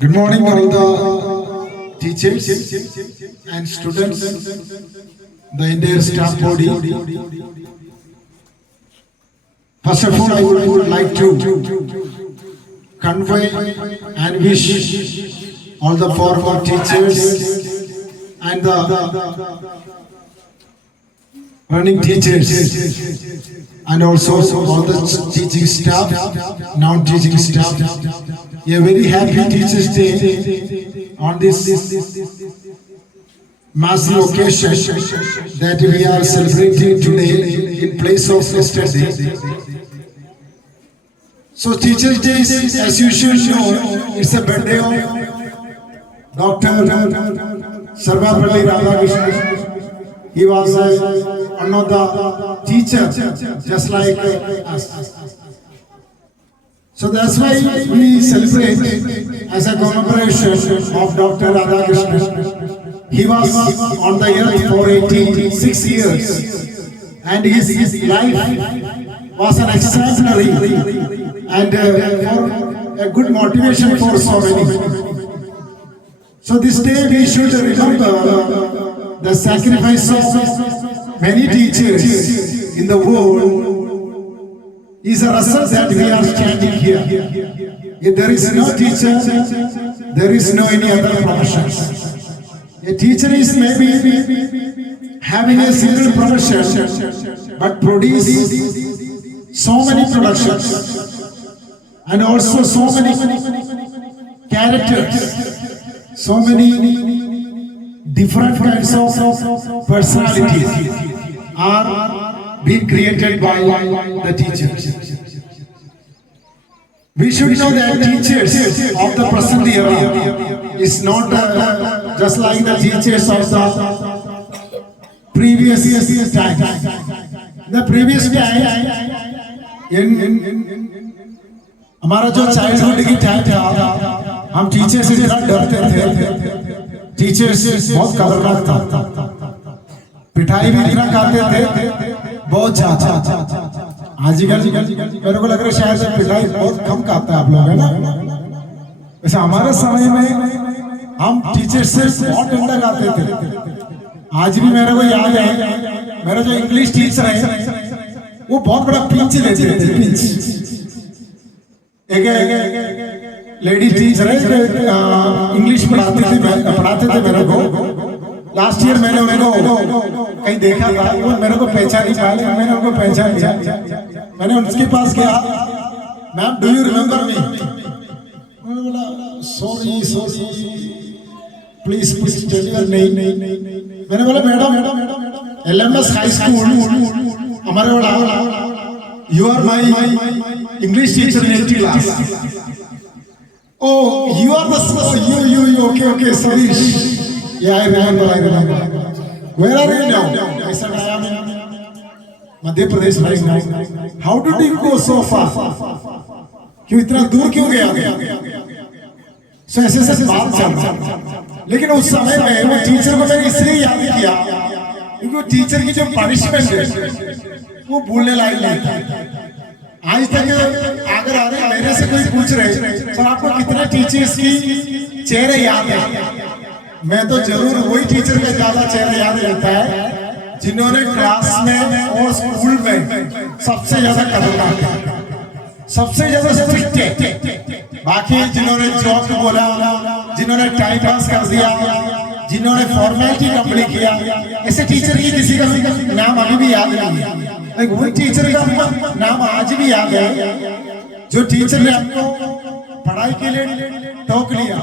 Good morning, all the teachers and students, the entire staff body. First of all, I would like to convey and wish all the former teachers and the running teachers and also all the teaching staff, non-teaching staff. A very happy Teachers Day on this massive occasion that we are celebrating today in place of yesterday. So Teachers Day, as you should know, it's a birthday of Dr. Sarvapalli Radhakrishnan. He was one of the teachers, just like us. So that's why we celebrate as a commemoration of Dr. Radhakrishnan. He was on the earth for 86 years and his life was an extraordinary and for a good motivation for so many. So this day we should remember the sacrifice of many teachers in the world. Is a result that we are standing here. If there is no teacher, there is no any other profession. A teacher is maybe having a single profession, but produce so many productions and also so many characters, so many different kinds of personalities are being created by the teachers. We should know that teachers of the present era is not just like the teachers of the previous time. The previous time, हमारा जो childhood की time था, हम teacher से इतना डरते थे. Teachers बहुत खतरनाक था. पिटाई भी इतना खाते थे बहुत ज्यादा. आजकल मेरे को लग रहा है शायद पिटाई बहुत कम खाता है आप लोग, है ना? वैसे हमारे समय में हम टीचर से बहुत डंडा खाते थे. आज भी मेरे को याद है, मेरा जो इंग्लिश टीचर है वो बहुत बड़ा पिंच देते थे. पिंच एक लेडी टीचर है, इंग्लिश पढ़ाते थे मेरे को. लास्ट ईयर मैंने उनको कहीं देखा था, वो मेरे को पहचान नहीं पाया. मैंने उनको पहचान लिया. मैंने उनके पास गया, ma'am do you remember me? मैंने बोला sorry please tell your name. मैंने बोला मैडम एलएमएस हाई स्कूल हमारे वाला, you are my English teacher in 8th class. Oh, you are the you okay sorry. Yeah, I remember. Where are you now? I said, I am in Madhya Pradesh right now. How did you go so far? क्यों इतना दूर क्यों गया? So ऐसे बात चल. लेकिन उस समय में वो टीचर को मैंने इसलिए याद किया क्योंकि टीचर की जो पनिशमेंट है वो भूलने लायक नहीं था. आज तक अगर आगे मेरे से कोई पूछ रहे सर आपको कितना टीचर्स की चेहरे याद है, मैं तो जरूर वही टीचर का ज्यादा चेहरा याद रहता है जिन्होंने क्लास में और स्कूल में सबसे ज्यादा खतरनाक, सबसे ज्यादा स्ट्रिक्ट है. बाकी जिन्होंने जोक बोला, जिन्होंने टाइम पास कर दिया, जिन्होंने फॉर्मेलिटी कंप्लीट किया, ऐसे टीचर की किसी का नाम अभी भी याद नहीं है. वही टीचर का नाम आज भी याद है जो टीचर ने आपको पढ़ाई के लिए टोक लिया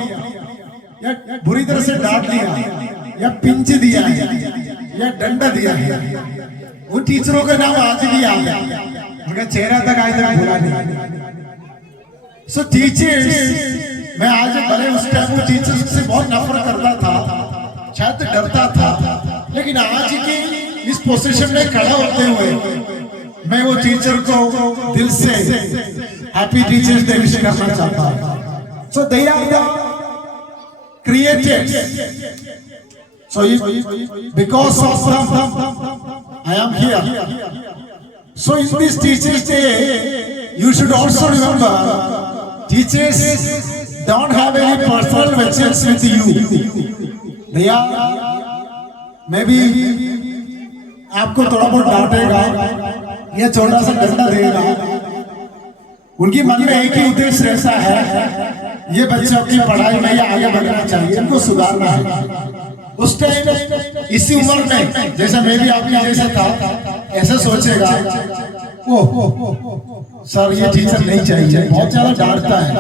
या बुरी तरह से डांट लिया या पिंच दिया या डंडा दिया है. वो टीचरों का नाम आज भी याद है, उनका चेहरा तक आज तक भूला नहीं. सो टीचर्स, मैं आज भले उस टाइम वो टीचर्स से बहुत नफरत करता था, शायद डरता था, लेकिन आज की इस पोजीशन में खड़ा होते हुए मैं वो टीचर को दिल से हैप्पी टीचर्स डे विश करना चाहता हूं. So they are the created. So because of them, I am here. So in this Teachers Day, you should also remember teachers don't have any personal vengeance with you. भैया मैं भी आपको थोड़ा बहुत डांटेगा या छोटा सा डंडा देगा, उनकी मन में एक ही उद्देश्य रहता है, ये बच्चों की पढ़ाई में आगे बढ़ना चाहिए, इनको सुधारना है। उस टाइम इसी उम्र में जैसे मैं भी आपके जैसे था, ऐसे सोचेगा ओ सर ये टीचर नहीं चाहिए, बहुत ज्यादा डांटता है,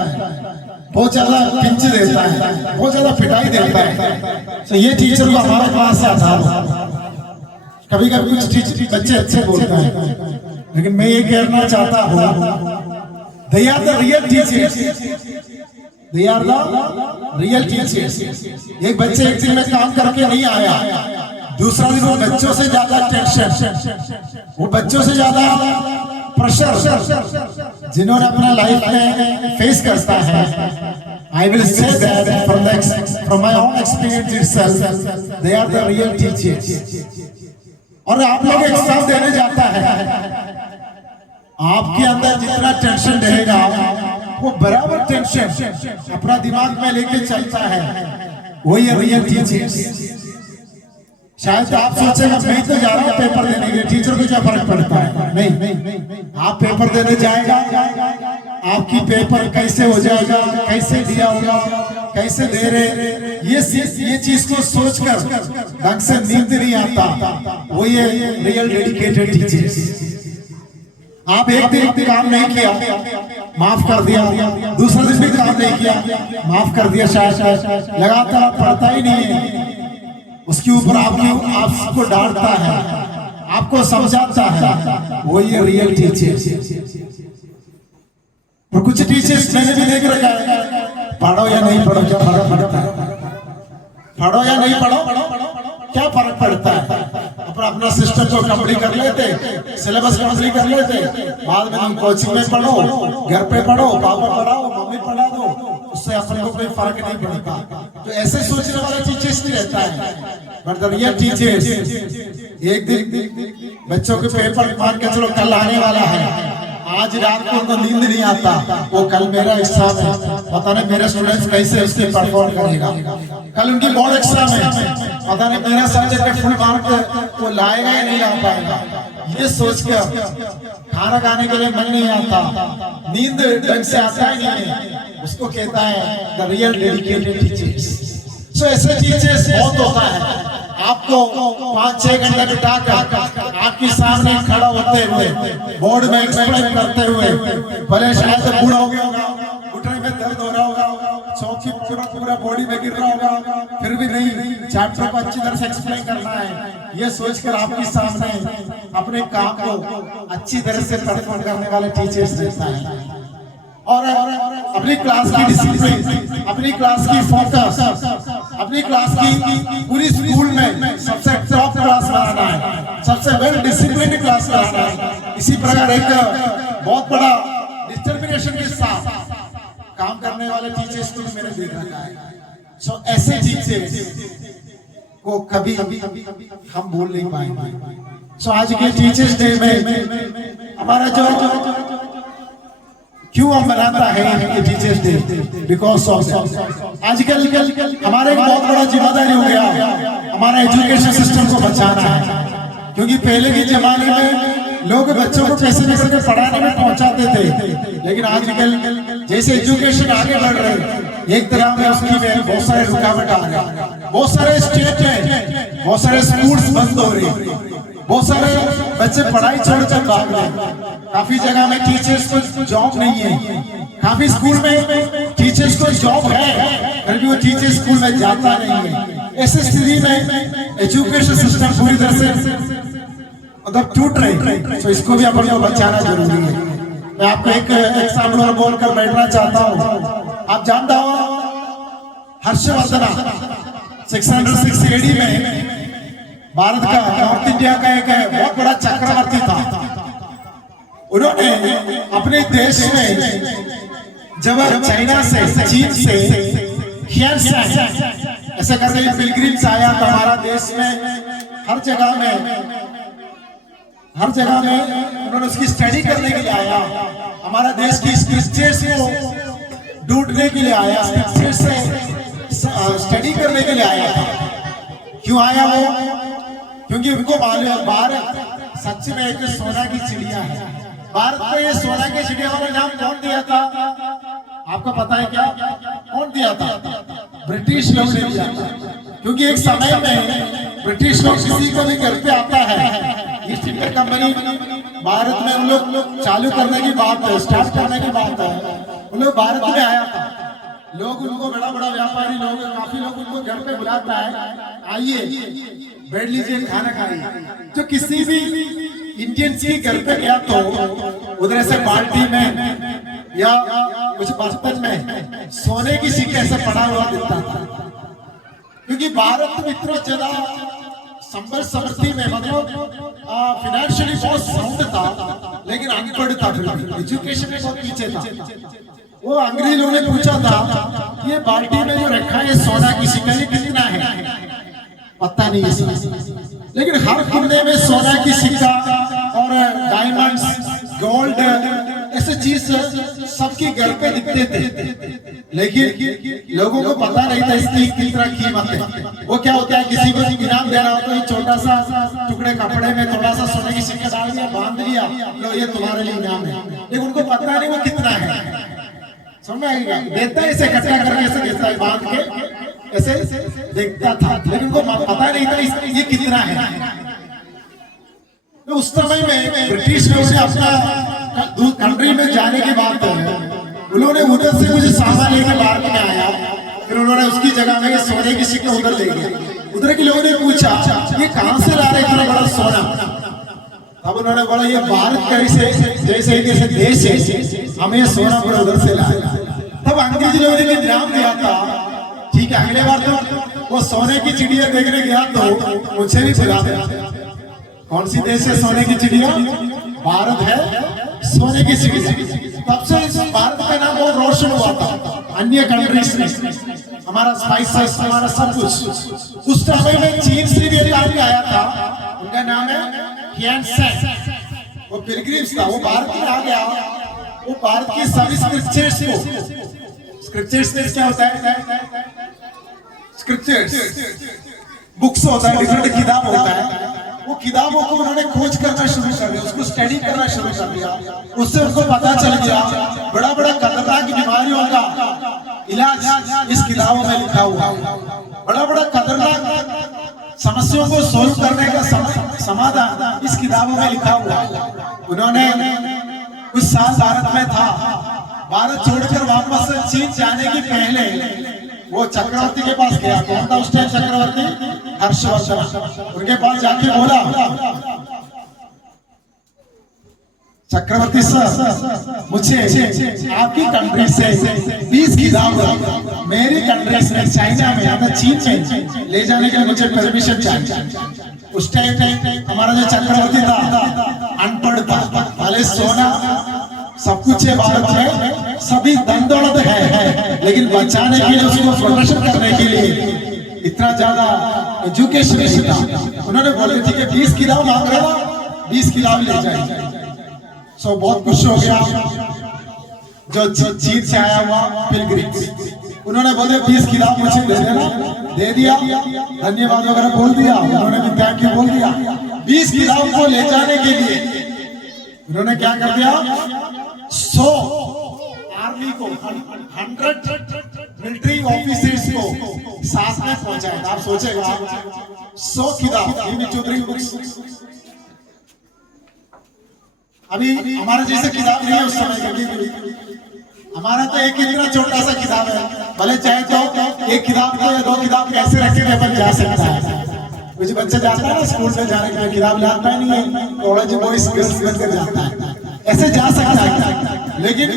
बहुत ज्यादा पिंच देता है, बहुत ज्यादा पिटाई देता है, तो ये टीचर को हमारे क्लास से हटा दो। कभी कभी कुछ टीचर बच्चे अच्छे बोलते हैं, लेकिन मैं ये कहना चाहता हूँ they are the real teachers, they are the real teachers। एक बच्चे एक दिन में काम करके नहीं आया, दूसरा दिन वो बच्चों से ज्यादा टेंशन, वो बच्चों से ज्यादा प्रेशर जिन्होंने अपना लाइफ में फेस करता है। I will say that from my own experience itself, they are the real teachers। और आप लोग एग्जाम देने जाता है, आपके अंदर जितना टेंशन रहेगा वो बराबर टेंशन अपना दिमाग में लेके चलता है, वही रियल टीचर। शायद आप सोचेगा मैं तो जा रहा हूँ पेपर देने के लिए, टीचर को क्या फर्क पड़ता है? नहीं, आप पेपर देने जाएगा, आपकी पेपर कैसे हो जाएगा, कैसे दिया होगा, कैसे दे रहे, ये चीज को सोचकर ढंग से नींद नहीं आता, वो ये रियल डेडिकेटेड टीचर। आप एक दिन काम नहीं किया, माफ कर दिया, दूसरा दिन भी काम नहीं किया, माफ कर दिया, शायद लगातार पढ़ता ही नहीं है, उसके ऊपर आपको डांटता है, आपको समझाता है, वही रियल टीचर। और कुछ टीचर्स मैंने भी देख रखा है, पढ़ो या नहीं पढ़ो क्या फर्क पड़ता है, पढ़ो या नहीं पढ़ो क्या फर्क पड़ता है, अपना सिस्टम को कंप्लीट कर लेते, सिलेबस कंप्लीट कर लेते, बाद में हम कोचिंग में पढ़ो, घर पे पढ़ो, पापा पढ़ाओ, मम्मी पढ़ा दो, उससे अपने को कोई फर्क नहीं पड़ता। तो ऐसे सोचने वाला टीचर्स नहीं रहता है, बट द रियल टीचर्स एक दिन बच्चों के पेपर मान के चलो कल आने वाला है, आज रात को उनको नींद नहीं आता, वो कल मेरा एग्जाम है, पता नहीं मेरे स्टूडेंट्स कैसे उसके परफॉर्म करेगा, कल उनकी बोर्ड एग्जाम है, पता नहीं मेरा सब्जेक्ट में फुल मार्क वो लाएगा या नहीं ला पाएगा। ये सोच कर खाना खाने के लिए मन नहीं आता, नींद ढंग से आता ही नहीं है, उसको कहता है द रियल डेडिकेटेड टीचर्स। सो ऐसे टीचर्स बहुत होता है, आपको 5-6 घंटे बिठाकर आपके सामने खड़ा होते हुए बोर्ड में एक्सप्लेन करते हुए, भले शायद बूढ़ा हो गया होगा, घुटने में दर्द हो रहा होगा, चौकी पूरा बॉडी में गिर रहा होगा, फिर भी नहीं, चैप्टर को अच्छी तरह से एक्सप्लेन करना है, ये सोचकर आपके सामने अपने काम को अच्छी तरह से परफॉर्म करने वाले टीचर्स रहता है। और अपनी क्लास की डिसिप्लिन, अपनी क्लास की फोकस, अपनी क्लास की पूरी स्कूल में सबसे टॉप क्लास बनाना है, सबसे वेल डिसिप्लिन क्लास बनाना है। इसी प्रकार एक बहुत बड़ा डिटर्मिनेशन के साथ काम करने वाले टीचर्स को मैंने देख रखा है। सो ऐसे टीचर्स को कभी हम भूल नहीं पाएंगे। सो आज के टीचर्स डे में हमारा जो क्यों हम मनाता है ये टीचर्स डे, बिकॉज ऑफ आजकल हमारे एक बहुत बड़ा जिम्मेदारी हो गया हमारा एजुकेशन सिस्टम को बचाना है, क्योंकि पहले के जमाने में लोग बच्चों को कैसे न कैसे पढ़ाने में पहुंचाते थे, लेकिन आजकल जैसे एजुकेशन आगे बढ़ रहे हैं, एक तरह में उसकी में बहुत सारे रुकावट आ गए, बहुत सारे स्टेट में बहुत सारे स्कूल्स बंद हो रहे, बहुत सारे बच्चे पढ़ाई छोड़कर भाग रहे, काफी जगह में टीचर्स को जॉब नहीं है, काफी स्कूल में टीचर्स को जॉब है फिर भी वो टीचर स्कूल में जाता नहीं है। ऐसी स्थिति में एजुकेशन सिस्टम पूरी तरह से मतलब टूट रही, तो इसको भी अपन को बचाना जरूरी है। मैं आपको एक एग्जाम्पल बोलकर बैठना चाहता हूँ। आप जानता हो हर्षवर्धन 606 AD में भारत का नॉर्थ इंडिया का एक बहुत बड़ा चक्रवर्ती था। उन्होंने अपने देश में जब चाइना से चीन से ऐसे करके पिलग्रिम्स आया तो हमारा देश में हर जगह में उन्होंने उसकी स्टडी करने के लिए आया। हमारा देश की स्क्रिप्चर्स को ढूंढने के लिए आया, स्क्रिप्चर से स्टडी करने के लिए आया था। क्यों आया वो? क्योंकि उनको मालूम है भारत सच में एक सोना की चिड़िया है। भारत को ये सोना की चिड़िया वाला नाम कौन दिया था? आपको पता है क्या? कौन दिया था? ब्रिटिश लोग ने दिया था। क्योंकि एक समय में ब्रिटिश लोग किसी को भी घर पे आता है, ईस्ट इंडिया कंपनी भारत में उन लोग चालू करने की बात है, स्टार्ट करने की बात है, उन लोग भारत में आया था। लोग उनको बड़ा बड़ा व्यापारी लोग, काफी लोग उनको घर पे बुलाता है, आइए बैठ लीजिए खाना खाइए। जो किसी भी इंडियन के घर पे गया तो उधर से बाल्टी में या कुछ बर्तन में सोने की सिक्के ऐसे पड़ा हुआ दिखता था। क्योंकि भारत में इतना ज्यादा संबल समृद्धि में मतलब फाइनेंशियली बहुत साउंड था, लेकिन अनपढ़ था, फिर एजुकेशन में बहुत पीछे था। वो अंग्रेजी लोगों ने पूछा था ये बाल्टी में जो रखा है सोना की सिक्का ये कितना है? पता नहीं है, लेकिन हर कोने में सोना की सिक्का और डायमंड्स, गोल्ड ऐसे चीज सबके घर पे दिखते थे, लेकिन लोगों को पता नहीं था इसकी कितना कीमत है। वो क्या होता है, किसी को इनाम देना हो तो छोटा सा टुकड़े कपड़े में थोड़ा सा सोने की सिक्का डाल दिया, बांध लिया, लो ये तुम्हारे लिए इनाम है, लेकिन उनको पता नहीं वो कितना है। समझ आएगा? देता है ऐसे इकट्ठा करके ऐसे देता है, बांध के ऐसे देखता था, लेकिन उनको पता नहीं था ये कितना है। तो उस समय में ब्रिटिश लोगों ने अपना कंट्री में जाने की बात है, उन्होंने उधर से मुझे सामान लेकर बाहर में आया, फिर उन्होंने उसकी जगह में सोने की सिक्के उधर ले गए। उधर के लोगों ने पूछा ये कहां से ला रहे इतना बड़ा सोना? अब उन्होंने बोला ये भारत का जैसे देश है, हमें सोना पूरा उधर से लाया। तब अंग्रेजी लोगों ने इनाम दिया था, ठीक है अगले बार तो वो सोने की चिड़िया देखने गया तो मुझे भी बुला दिया। कौन सी देश है सोने की चिड़िया? भारत है सोने की चिड़िया। तब से इस भारत का नाम बहुत रोशन हुआ था अन्य कंट्रीज में, हमारा स्पाइसेस, हमारा सब कुछ। उस समय में चीन से भी एक आदमी आया था, उनका नाम है हियानसेन। वो पिलग्रिम्स था, वो भारत में आ गया, वो भारत की सभी स्क्रिप्चर्स में क्या होता है? स्क्रिप्चर्स बुक्स होता है, डिफरेंट किताब होता है, वो किताबों को उन्होंने खोज करना शुरू कर दिया, उसको स्टडी करना शुरू कर दिया। उससे उनको पता चल गया बड़ा बड़ा खतरनाक बीमारियों का इलाज इस किताबों में लिखा हुआ है, बड़ा बड़ा खतरनाक समस्याओं को सोल्व करने का समाधान इस किताबों में लिखा हुआ है। उन्होंने कुछ साल भारत में था, भारत छोड़कर वापस चीन जाने की पहले वो चक्रवर्ती के पास गया। कौन था उस टाइम चक्रवर्ती? हर्षवर्धन। उनके पास जाके बोला चक्रवर्ती सर मुझे आपकी कंट्री से 20 किताब मेरी कंट्री से चाइना में या चीन में ले जाने के लिए मुझे परमिशन चाहिए। उस टाइम हमारा जो चक्रवर्ती था अनपढ़ था, भले सोना सब कुछ है भारत में, सभी धन दौलत है, लेकिन बचाने के लिए उसको प्रोटेक्शन करने के लिए इतना ज्यादा एजुकेशन नहीं था। उन्होंने बोले ठीक है 20 किताब मांग रहा था, 20 किताब ले जाए। सो बहुत खुश हो गया जो चीन से आया हुआ पिलग्रिम। उन्होंने बोले 20 किताब मुझे दे देना, दे दिया, धन्यवाद वगैरह बोल दिया, उन्होंने भी थैंक यू बोल दिया। 20 किताब को ले जाने के लिए उन्होंने क्या कर दिया, 100 आर्मी को, 100 मिलिट्री ऑफिसर्स को साथ में पहुंचाया। आप सोचेगा 100 किताब, अभी हमारा जैसे किताब नहीं है उस समय, हमारा तो एक इतना छोटा सा किताब है, भले चाहे तो एक किताब को या 2 किताब कैसे रखे अपन जा सकता है। कुछ बच्चे जाता है ना स्कूल में जाने के लिए किताब लाता ही नहीं है, कॉलेज बॉयज गर्ल्स करके जाता है, ऐसे जा सकता है, लेकिन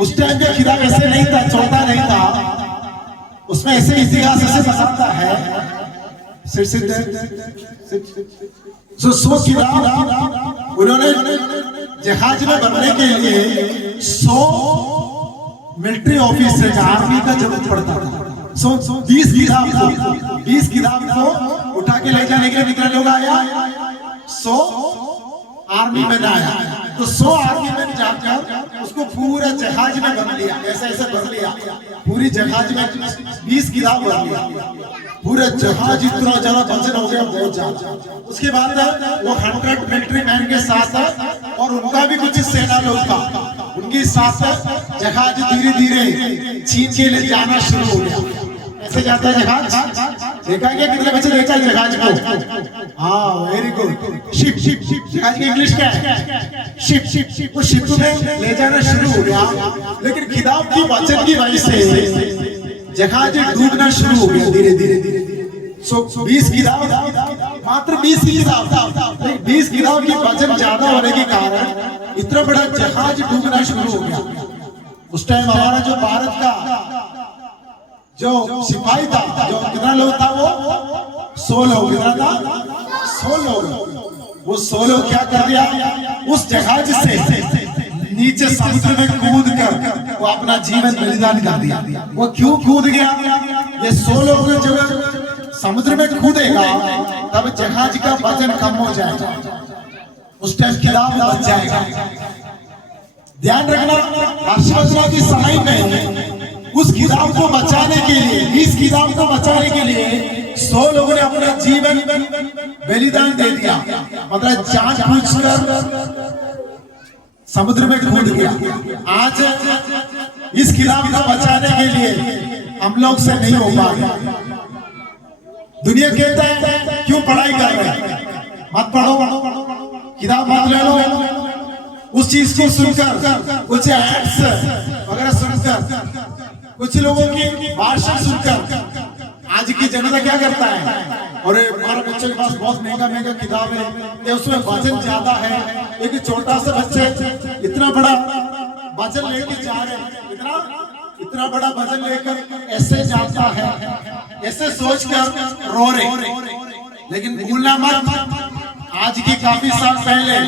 उस टाइम का किताब ऐसे नहीं था, छोटा नहीं था, उसमें ऐसे इतिहास ऐसे बताता है। 100 किताब उन्होंने जहाज में भरने के लिए 100 मिलिट्री ऑफिसर आर्मी का जरूरत पड़ता था। 20 किताब को उठा के ले जाने के लिए कितने लोग आया? 100 आर्मी में आया। तो 100 आदमी में जाकर उसको पूरा जहाज में भर लिया, ऐसे ऐसे भर लिया, पूरी जहाज में 20 किताब भर लिया, पूरा जहाज इतना ज्यादा वजन हो गया, बहुत ज्यादा। उसके बाद वो 100 मिलिट्री मैन के साथ और उनका भी कुछ सेना लोग था, उनके साथ जहाज धीरे धीरे चीन के लिए जाना शुरू हो गया। कैसे जाता है जहाज? देखा क्या कितने बच्चे देखा जहाज को? हाँ, very good. Ship ship ship, जहाज की इंग्लिश क्या है? Ship ship ship. वो शिप में ले जाना शुरू हो गया, लेकिन खिताब की वचन की वजह से जहाज डूबना शुरू हो गया धीरे धीरे धीरे धीरे। 20 किताब, मात्र 20 किताब, 20 किताब की वजन ज्यादा होने के कारण इतना बड़ा जहाज डूबना शुरू हो गया। उस टाइम हमारा जो भारत का जो सिपाही था, जो कितना लोग था, वो 100 लोग, कितना था? 100 लोग। वो 100 लोग क्या कर दिया, उस जहाज से नीचे समुद्र में कूद कर वो अपना जीवन बलिदान कर दिया। वो क्यों कूद गया? ये 100 लोग जब समुद्र में कूदेगा तब जहाज का वजन कम हो जाएगा, उस टाइम खिलाफ बच जाएगा। ध्यान रखना, हर्षवर्धन की समय में उस किताब को बचाने के लिए, इस किताब को बचाने के लिए 100 लोगों ने अपना जीवन बलिदान दे दिया, मतलब जानबूझकर समुद्र में कूद गया। आज इस किताब को बचाने के लिए हम लोग से नहीं हो पाएगा। दुनिया कहता है क्यों पढ़ाई कर रहे हैं, मत पढ़ो, किताब मत ले लो। उस चीज को सुनकर, कुछ एड्स वगैरह सुनकर, कुछ लोगों की भाषण सुनकर आज की जनता क्या करता है, और हमारे बच्चे के पास बहुत महंगा महंगा किताब है, या उसमें वजन ज्यादा है। एक छोटा सा बच्चे इतना बड़ा वजन लेके जा रहे हैं, इतना बड़ा वजन लेकर ऐसे जाता है, ऐसे सोचकर रो रहे। लेकिन भूलना मत, आज की काफी साल पहले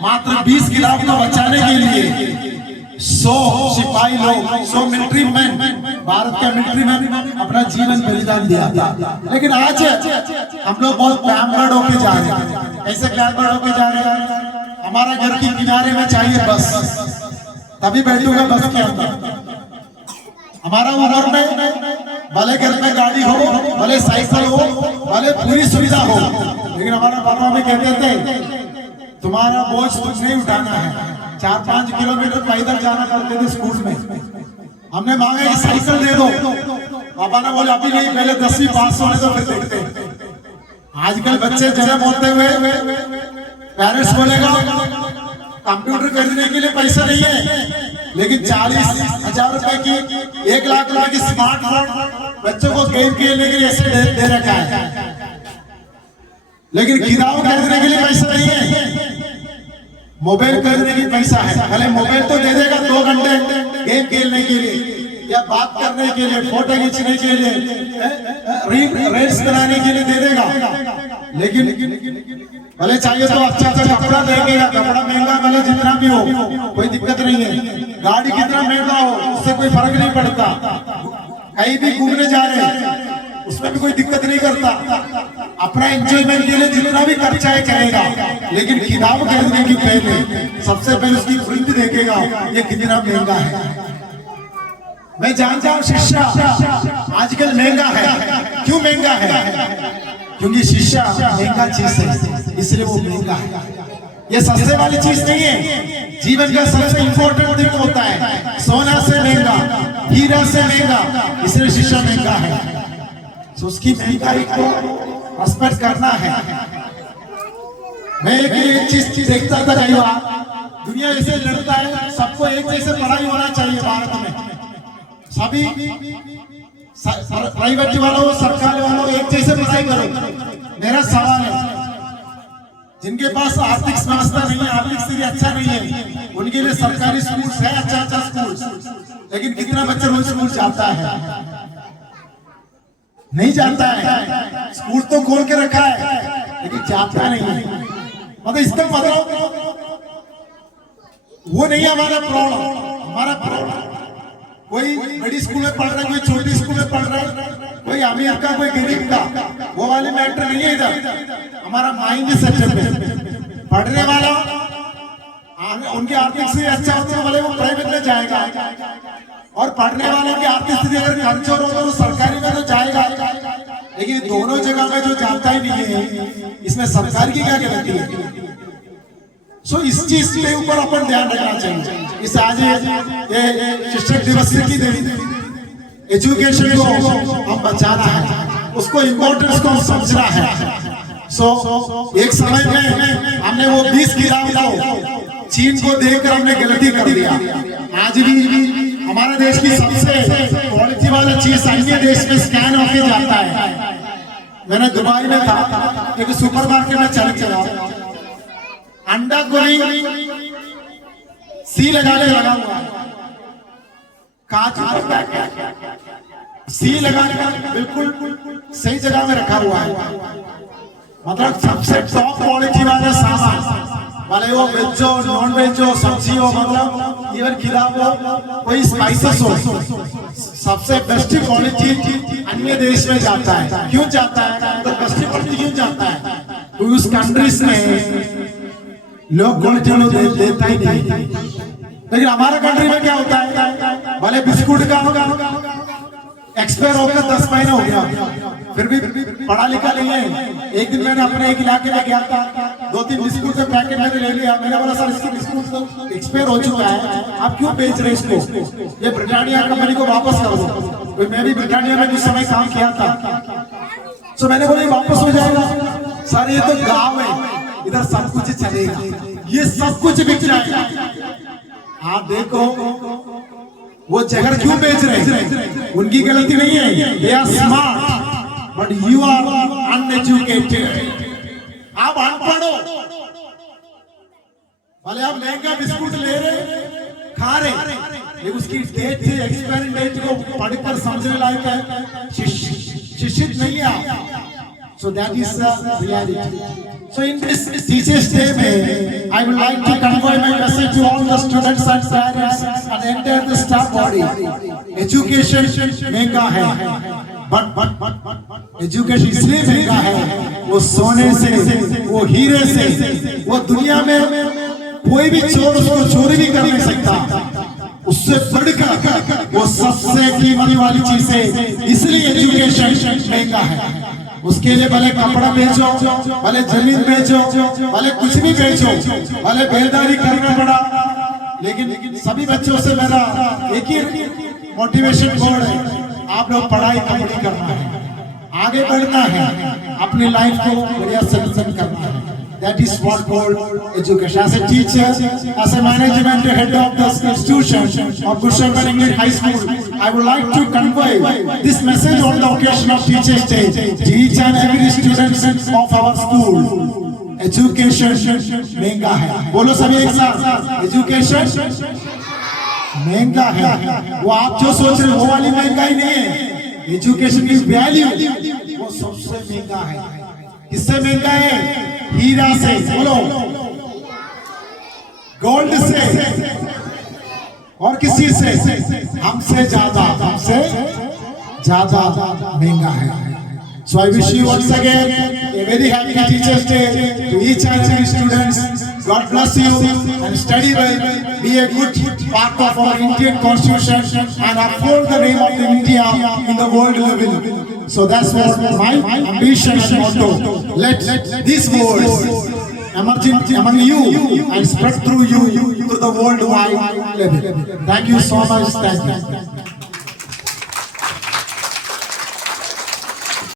मात्र 20 किताब को बचाने के लिए 100 सिपाही लोग, 100 मिलिट्री मैन, भारत का मिलिट्री मैन अपना जीवन बलिदान दिया था। लेकिन आज हम लोग बहुत पैम्पर्ड होके जा रहे हैं। ऐसे पैम्पर्ड होके जा रहे हैं, हमारा घर के किनारे में चाहिए बस, तभी बैठूंगा बस के अंदर। हमारा उम्र में भले घर में गाड़ी हो, भले साइकिल हो, भले पूरी सुविधा हो, लेकिन हमारा पापा में कहते थे तुम्हारा बोझ कुछ नहीं उठाना है। 4-5 किलोमीटर पैदल जाना करते थे स्कूल में। हमने मांगा कि साइकिल दे दो, पापा ने बोले अभी नहीं, पहले 10वीं पास होने दो फिर देखते। आजकल बच्चे जन्म होते हुए पेरेंट्स बोलेगा कंप्यूटर खरीदने के लिए पैसा नहीं है, लेकिन 40,000 रुपए की, 1 लाख रुपए की स्मार्टफोन बच्चों को गेम खेलने के लिए ऐसे दे रखा है। लेकिन किताब खरीदने के लिए पैसा नहीं है, मोबाइल खरीदने की पैसा है। भले मोबाइल तो दे देगा 2 घंटे गेम खेलने के लिए, या बात करने के लिए, फोटो खींचने के लिए, रील्स बनाने के लिए दे देगा। लेकिन भले चाहिए तो अच्छा अच्छा कपड़ा देगा, कपड़ा महंगा भले जितना भी हो, कोई दिक्कत नहीं है। गाड़ी कितना महंगा हो, उससे कोई फर्क नहीं पड़ता। कहीं भी घूमने जा रहे हैं, उसमें भी कोई दिक्कत नहीं करता। अपना एंजॉयमेंट के लिए जितना भी खर्चा है करेगा, लेकिन किताब खरीदने की पहले सबसे पहले उसकी प्रिंट देखेगा, ये कितना महंगा है। मैं जानता हूँ शिक्षा आजकल महंगा है। क्यों महंगा है? क्योंकि शिक्षा महंगा चीज है, इसलिए वो महंगा है। ये सस्ते वाली चीज नहीं है। जीवन का सबसे इंपॉर्टेंट थिंग होता है, सोना से महंगा, हीरा से महंगा, इसलिए शिक्षा महंगा है। तो उसकी महंगाई को रिस्पेक्ट करना है। मैं एक चीज देखता था, कई बार दुनिया ऐसे लड़ता है, सबको एक जैसे पढ़ाई होना चाहिए भारत में। सभी प्राइवेट वालों, सरकारी वालों एक जैसे पढ़ाई करो। मेरा सवाल है, जिनके पास आर्थिक व्यवस्था नहीं है, आर्थिक स्थिति अच्छा नहीं है, उनके लिए सरकारी स्कूल है, अच्छा स्कूल, लेकिन कितना बच्चा रोज स्कूल जाता है? नहीं जाता है। स्कूल तो खोल के रखा है, लेकिन जाता नहीं है। मतलब इसका मतलब वो नहीं हमारा प्रॉब्लम। हमारा प्रॉब्लम कोई बड़ी स्कूल में पढ़ रहा है, कोई छोटी स्कूल में पढ़ रहा है, कोई अमीर का, कोई गरीब का, वो वाले मैटर नहीं है इधर। हमारा माइंड सेटअप है। पढ़ने वाला उनकी आर्थिक स्थिति अच्छा हो तो भले वो प्राइवेट में जाएगा, और पढ़ने वालों की आर्थिक स्थिति अगर कमजोर हो तो सरकारी में तो जाएगा। लेकिन दोनों जगह में जो जाता ही नहीं है, इसमें सरकार की क्या गलती है? सो इस चीज के ऊपर अपन ध्यान रखना चाहिए। इस आज ये शिक्षक दिवस की दिन एजुकेशन को हम बचाना है, उसको इम्पोर्टेंस को समझना है। सो एक समय में हमने वो 20 किताब को चीन को देखकर हमने गलती कर दिया। आज भी हमारे देश की सबसे क्वालिटी वाला चीज अन्य देश में स्कैन होके जाता है। मैंने दुबई में था, एक सुपरमार्केट में चल चला, अंडा गोली सी लगाने लगा हुआ है, कांच सी लगाने का बिल्कुल सही जगह में रखा हुआ है। मतलब सबसे टॉप क्वालिटी वाला सामान, भले वो वेज हो नॉन वेज हो सब्जी हो, मतलब इवन किताब हो कोई स्पाइसेस हो, सबसे बेस्ट क्वालिटी अन्य देश में जाता है। क्यों जाता है? तो बेस्ट क्वालिटी क्यों जाता है? तो उस कंट्रीज में लोग क्वालिटी देता ही नहीं। लेकिन हमारा कंट्री में क्या होता है, भले बिस्कुट का होगा एक्सपायर होकर 10 महीने हो गया, फिर भी पढ़ा लिखा नहीं है। एक दिन मैंने अपने एक इलाके में गया था, 2-3 बिस्कुट के पैकेट मैंने ले लिया। मैंने बोला सर इसकी बिस्कुट तो एक्सपायर हो चुका है, आप क्यों बेच रहे इसको? ये ब्रिटानिया कंपनी को वापस कर दो। मैं भी ब्रिटानिया में कुछ समय काम किया था, तो मैंने बोला वापस हो जाएगा। सर ये तो गाँव है, इधर सब कुछ चलेगा, ये सब कुछ बिक जाएगा। आप देखो वो जहर क्यों बेच रहे हैं? उनकी गलती नहीं है, they are smart but you are uneducated. आप अनपढ़ हो, भले आप महंगा बिस्कुट ले रहे खा रहे, ये उसकी डेट से एक्सपायरी डेट को पढ़कर समझने लायक है, शिक्षित नहीं है आप। So that is the reality. So in this Teachers Day, I would like to convey my message to all the students and parents and entire the staff body. Education महंगा है, but education इसलिए महंगा है, वो सोने से, वो हीरे से, वो दुनिया में कोई भी चोर उसको चोरी भी कर नहीं सकता। उससे बढ़कर वो सबसे कीमती वाली चीज है, इसलिए एजुकेशन महंगा है। उसके लिए भले कपड़ा बेचो, भले जमीन बेचो, भले कुछ भी बेचो, भले बेलदारी करना पड़ा, लेकिन सभी बच्चों से मेरा एक ही मोटिवेशन बोर्ड है, आप लोग पढ़ाई कंप्लीट करना है, आगे बढ़ना है, अपनी लाइफ को बढ़िया सेटल करना है। That is what called education. As a teacher, as a management head of the institution of Kushagar English High School, I would like to convey this message on the occasion of Teachers Day to each and every student of our school. Education महंगा है, बोलो सभी एक साथ, education महंगा है। वो आप जो सोच रहे हो वो वाली महंगाई नहीं है, एजुकेशन की वैल्यू वो सबसे महंगा है। किससे महंगा है? हीरा से, बोलो गोल्ड से, और किसी से? हमसे ज्यादा महंगा है। So I wish you once again a very happy Teachers Day to each and every students. God bless you and study well. Be a good part of our Indian Constitution and uphold the name of India in the world level. So that's what my ambition and motto. Let these words emerge among you and spread through you to the worldwide level. Thank you so much. Thank you.